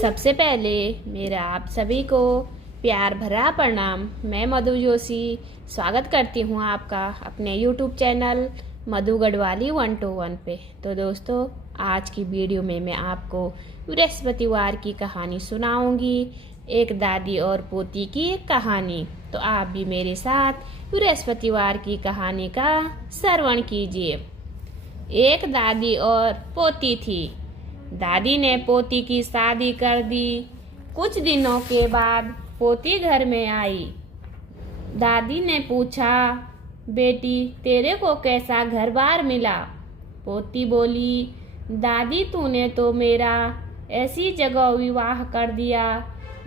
सबसे पहले मेरा आप सभी को प्यार भरा प्रणाम। मैं मधु जोशी स्वागत करती हूँ आपका अपने YouTube चैनल मधु गढ़वाली 121 पे। तो दोस्तों, आज की वीडियो में मैं आपको बृहस्पतिवार की कहानी सुनाऊंगी, एक दादी और पोती की एक कहानी। तो आप भी मेरे साथ बृहस्पतिवार की कहानी का श्रवण कीजिए। एक दादी और पोती थी। दादी ने पोती की शादी कर दी। कुछ दिनों के बाद पोती घर में आई। दादी ने पूछा, बेटी तेरे को कैसा घर बार मिला? पोती बोली, दादी तूने तो मेरा ऐसी जगह विवाह कर दिया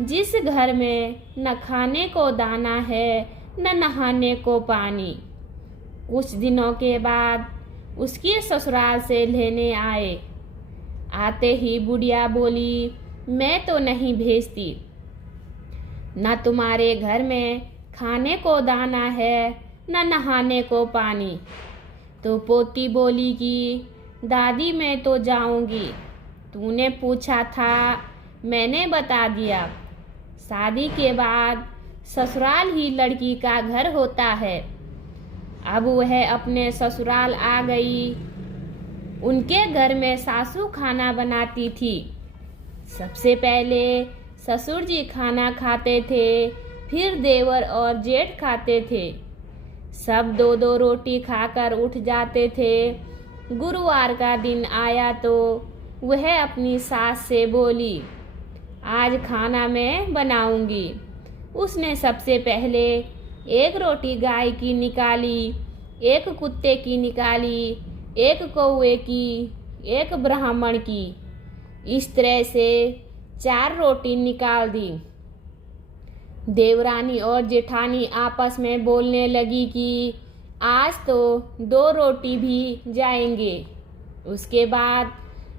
जिस घर में न खाने को दाना है न नहाने को पानी। कुछ दिनों के बाद उसके ससुराल से लेने आए। आते ही बुढ़िया बोली, मैं तो नहीं भेजती, न तुम्हारे घर में खाने को दाना है न नहाने को पानी। तो पोती बोली कि दादी मैं तो जाऊंगी, तूने पूछा था मैंने बता दिया। शादी के बाद ससुराल ही लड़की का घर होता है। अब वह अपने ससुराल आ गई। उनके घर में सासू खाना बनाती थी। सबसे पहले ससुर जी खाना खाते थे, फिर देवर और जेठ खाते थे। सब दो दो रोटी खाकर उठ जाते थे। गुरुवार का दिन आया तो वह अपनी सास से बोली, आज खाना मैं बनाऊंगी। उसने सबसे पहले एक रोटी गाय की निकाली, एक कुत्ते की निकाली, एक कौवे की, एक ब्राह्मण की। इस तरह से 4 रोटी निकाल दी। देवरानी और जेठानी आपस में बोलने लगी कि आज तो 2 रोटी भी जाएंगे। उसके बाद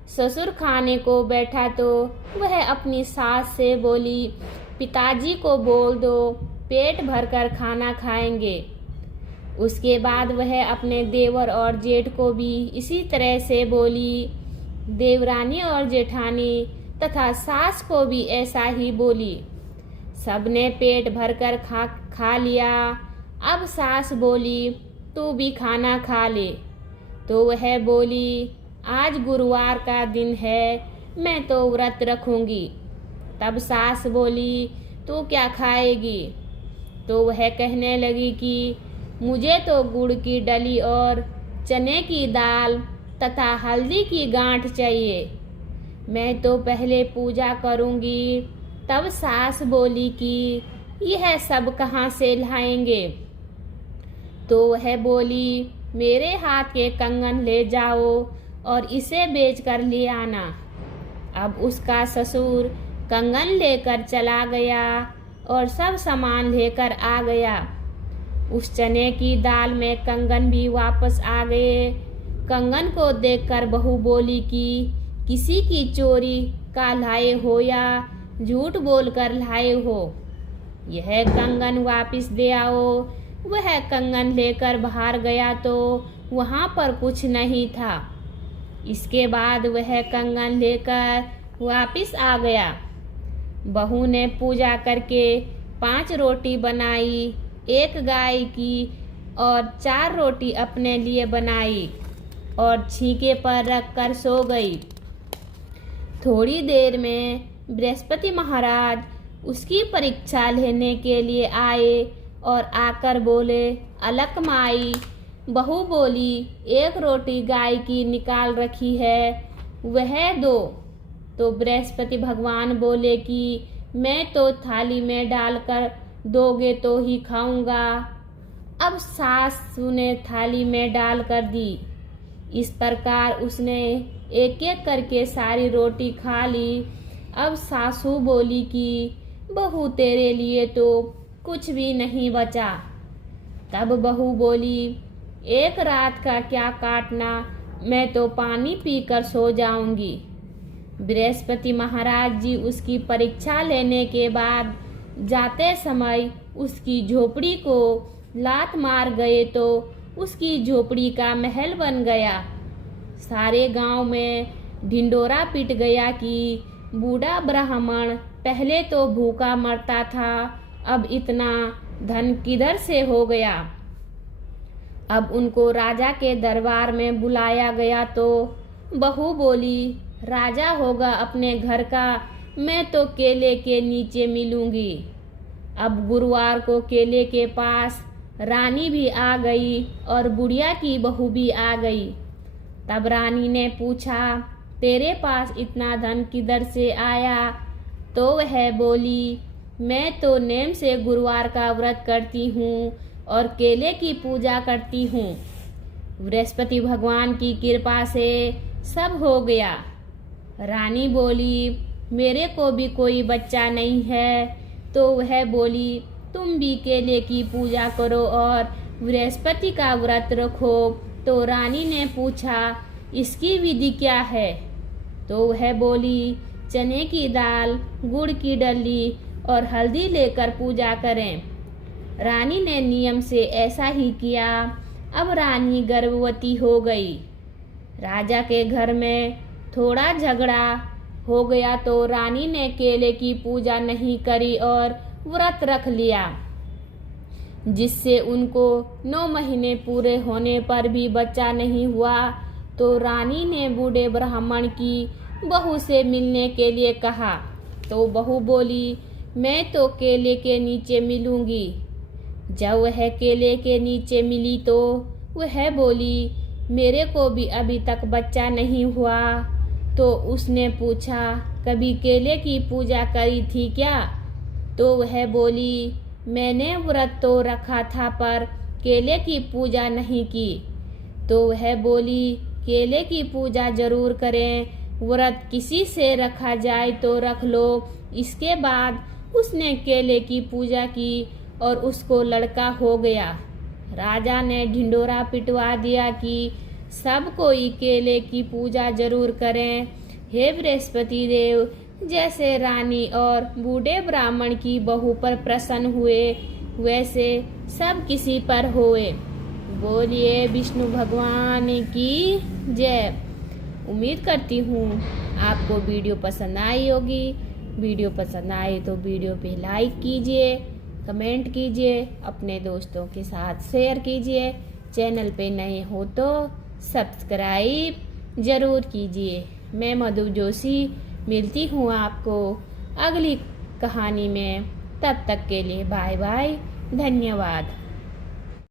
ससुर खाने को बैठा तो वह अपनी सास से बोली, पिताजी को बोल दो, पेट भरकर खाना खाएंगे। उसके बाद वह अपने देवर और जेठ को भी इसी तरह से बोली। देवरानी और जेठानी तथा सास को भी ऐसा ही बोली। सबने पेट भरकर खा लिया। अब सास बोली, तू भी खाना खा ले। तो वह बोली, आज गुरुवार का दिन है, मैं तो व्रत रखूंगी। तब सास बोली, तू क्या खाएगी? तो वह कहने लगी कि मुझे तो गुड़ की डली और चने की दाल तथा हल्दी की गांठ चाहिए। मैं तो पहले पूजा करूंगी। तब सास बोली कि यह सब कहाँ से लाएंगे? तो वह बोली, मेरे हाथ के कंगन ले जाओ और इसे बेचकर ले आना। अब उसका ससुर कंगन लेकर चला गया और सब सामान लेकर आ गया। उस चने की दाल में कंगन भी वापस आ गए। कंगन को देखकर बहू बोली कि किसी की चोरी का लाए हो या झूठ बोलकर लाए हो, यह कंगन वापस दे आओ। वह कंगन लेकर बाहर गया तो वहाँ पर कुछ नहीं था। इसके बाद वह कंगन लेकर वापस आ गया। बहू ने पूजा करके 5 रोटी बनाई, एक गाय की और 4 रोटी अपने लिए बनाई और छीके पर रखकर सो गई। थोड़ी देर में बृहस्पति महाराज उसकी परीक्षा लेने के लिए आए और आकर बोले, अलक माई। बहू बोली, एक रोटी गाय की निकाल रखी है, वह दो। तो बृहस्पति भगवान बोले कि मैं तो थाली में डालकर दोगे तो ही खाऊंगा। अब सासू ने थाली में डाल कर दी। इस प्रकार उसने एक एक करके सारी रोटी खा ली। अब सासू बोली कि बहू तेरे लिए तो कुछ भी नहीं बचा। तब बहू बोली, एक रात का क्या काटना, मैं तो पानी पीकर सो जाऊंगी। बृहस्पति महाराज जी उसकी परीक्षा लेने के बाद जाते समय उसकी झोपड़ी को लात मार गए तो उसकी झोपड़ी का महल बन गया। सारे गांव में ढिंडोरा पिट गया कि बूढ़ा ब्राह्मण पहले तो भूखा मरता था, अब इतना धन किधर से हो गया। अब उनको राजा के दरबार में बुलाया गया तो बहू बोली, राजा होगा अपने घर का, मैं तो केले के नीचे मिलूंगी। अब गुरुवार को केले के पास रानी भी आ गई और बुढ़िया की बहू भी आ गई। तब रानी ने पूछा, तेरे पास इतना धन किधर से आया? तो वह बोली, मैं तो नेम से गुरुवार का व्रत करती हूँ और केले की पूजा करती हूँ। बृहस्पति भगवान की कृपा से सब हो गया। रानी बोली, मेरे को भी कोई बच्चा नहीं है। तो वह बोली, तुम भी केले की पूजा करो और बृहस्पति का व्रत रखो। तो रानी ने पूछा, इसकी विधि क्या है? तो वह बोली, चने की दाल, गुड़ की डली और हल्दी लेकर पूजा करें। रानी ने नियम से ऐसा ही किया। अब रानी गर्भवती हो गई। राजा के घर में थोड़ा झगड़ा हो गया तो रानी ने केले की पूजा नहीं करी और व्रत रख लिया, जिससे उनको 9 महीने पूरे होने पर भी बच्चा नहीं हुआ। तो रानी ने बूढ़े ब्राह्मण की बहू से मिलने के लिए कहा। तो बहू बोली, मैं तो केले के नीचे मिलूंगी। जब वह केले के नीचे मिली तो वह बोली, मेरे को भी अभी तक बच्चा नहीं हुआ। तो उसने पूछा, कभी केले की पूजा करी थी क्या? तो वह बोली, मैंने व्रत तो रखा था पर केले की पूजा नहीं की। तो वह बोली, केले की पूजा जरूर करें, व्रत किसी से रखा जाए तो रख लो। इसके बाद उसने केले की पूजा की और उसको लड़का हो गया। राजा ने ढिंडोरा पिटवा दिया कि सब कोई केले की पूजा जरूर करें। हे बृहस्पति देव, जैसे रानी और बूढ़े ब्राह्मण की बहू पर प्रसन्न हुए, वैसे सब किसी पर होए। बोलिए विष्णु भगवान की जय। उम्मीद करती हूँ आपको वीडियो पसंद आई होगी। वीडियो पसंद आए तो वीडियो पे लाइक कीजिए, कमेंट कीजिए, अपने दोस्तों के साथ शेयर कीजिए। चैनल पे नए हो तो सब्सक्राइब जरूर कीजिए। मैं मधु जोशी मिलती हूँ आपको अगली कहानी में। तब तक के लिए बाय बाय, धन्यवाद।